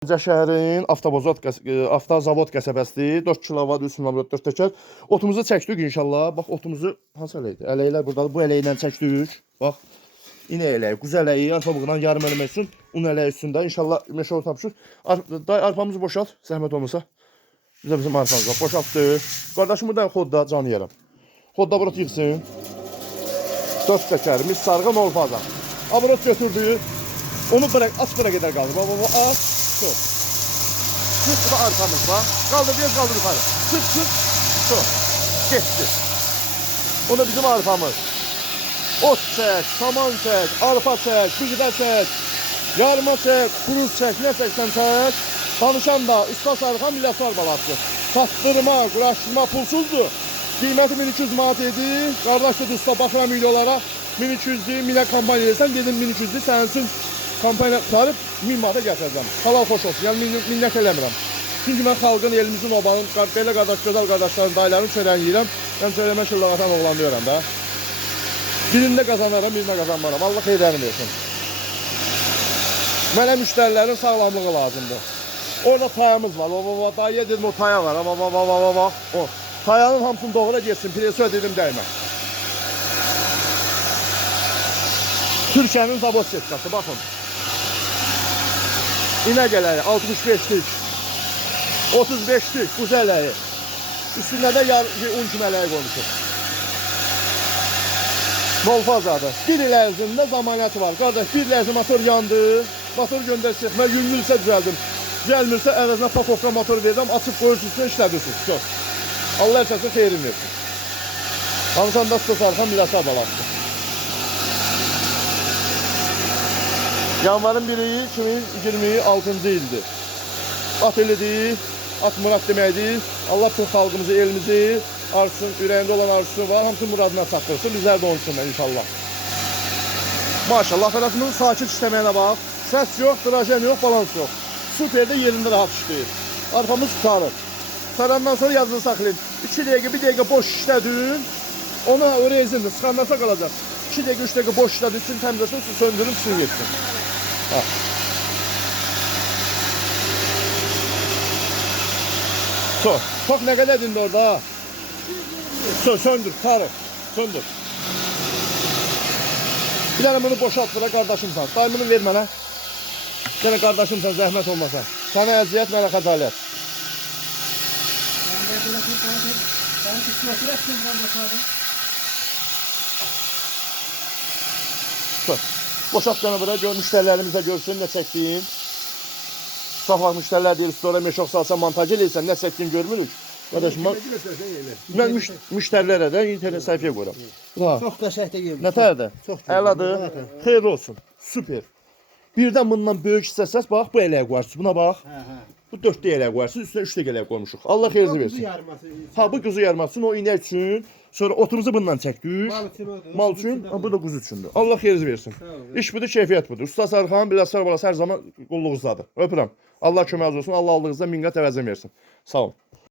Gəncə şəhərin avtozavod qəsəbəsidir. 4 kilovat, 3 nömrə 4 təkər. Otumuzu çəkdik inşallah. Bax, otumuzu hansı ələkdir? Ələklər buradadır. Bu ələklə çəkdik. Bax, inə ələyi, quzu ələyi, arpa buğdan yarım eləmək üçün un ələyi üstündə. İnşallah meşə tapışır. Arpamızı boşalt, zəhmət olmasa. Bizim arpamız var. Boşaltdı. Qardaşım buradan xodda canı yerim. Xodda burası yıxsın. 4 təkər, mis sarğı, nol faza. Abrot götürdü. Onu bırak, aç bırak eder kaldı. Baba, aç. Şu. Çık, bu da arkamız var. Kaldır, biraz kaldır yukarı. Çık, çık. Şu. Geçti. O da bizim arpamız. Ot çek, saman çek, arpa çek, bilgidə çek, yarma çek, kuruz çek, ne çeksen çek. Danışan da usta sarıqan millətçilar balası. Satdırma, quraşdırma pulsuzdur. Qiyməti 1200 manat idi. Qardaş dedi usta baxıram videolara. 1200'dür, minə kampanya edirsən, dedim 1200'dür. Sənin üçün kampanya tutarıb 1000 manata gətirəcəm. Halal xoş olsun. Yəni minnət eləmirəm. Çünki mən xalqın, elimizin, obanın, belə qardaş, gözəl qardaşların, dayıların çörəyini yeyirəm. Mən çörəmə şıllağatan oğlanlıyorum da. Birində qazanarım, birində qazanmaram. Allah xeyirlərini versin. Mənə müştərilərin sağlamlığı lazımdır. Orada tayamız var. Dayıya dedim o taya var. O. Tayanın hamısını doğru geçsin. Presi ödedim dəymə. Türkiye'nin zavod seçkası. Bakın. İnegələri 65'lik. 35'lik. Quzeləri. Üstünde de un kümələri qoymuşuq. Nol fazadır. Bir il ərzində zamanəti var. Qardaş, bir il ərzində motor yandı. Motor göndərsək, mən yüngülsə düzəldim. Gəlmirsə əvəzinə pakovka motor verəcəm, açıb qoyursunuz, işlədirsiniz. Çox. Allah əsasın xeyrin versin. Danışanda tutarsan millətə balaqdır. Yanvarın 1-i 2026-cı ildir. At elidir, at murad deməkdir. Allah tüm xalqımızı, elimizi artsın, ürəyində olan arzusu var. Hamısı muradına çatdırsın, bizlər də olsunlar inşallah. Maşallah, fərasımızın sakit işləməyinə bax. Səs yox, drajen yox, balans yox. Superdə yerində rahat işləyir. Arpamız tutarır. Sarandan sonra yazılı saxlayın. 2 dəqiqə, 1 dəqiqə boş işlədin. Ona o rezindir, sıxanlarsa qalacaq. 2 dəqiqə, 3 dəqiqə boş işlədin, üçün təmizləsin, söndürün, su geçsin. Çok ne kadar dindi orada? Söndür, tarı. Söndür. Bir tane bunu boşalt, bırak kardeşim sen. Daimini ver bana. Bir tane kardeşim sen, zahmet olmasa. Sana əziyyət, mənə xəcalət. Boşalt bana bırak, müşterilerimiz de görsün ne çektiğim. Safaq müştərilər deyir, sonra meşoq salsan, montaj eləyirsən, nə çəkdiyini görmürük. Qardaşım, mən müştərilərə də internet səhifəyə qoyuram. Çox qəşəngdə gəlmiş. Nətərdə? Əladır. Xeyir olsun. Super. Birdən bundan böyük hissəsəz, bax, bu eləyə qoyarsınız. Buna bax. Bu 4 eləyə qoyarsınız, üstünə 3 eləyə qoymuşuq. Allah xeyirli versin. Ha, bu quzu yarması, o inək üçün. Sonra otumuzu bundan çəkdik. Mal üçün, bu da quzu üçündür. Allah xeyirli versin. İş budur, keyfiyyət budur. Usta Sarıxan, Biləsar balası hər zaman qulluğunuzdadır. Öpürəm. Allah köməyiniz olsun. Allah aldığınızda minqət əvəzini versin. Sağ olun.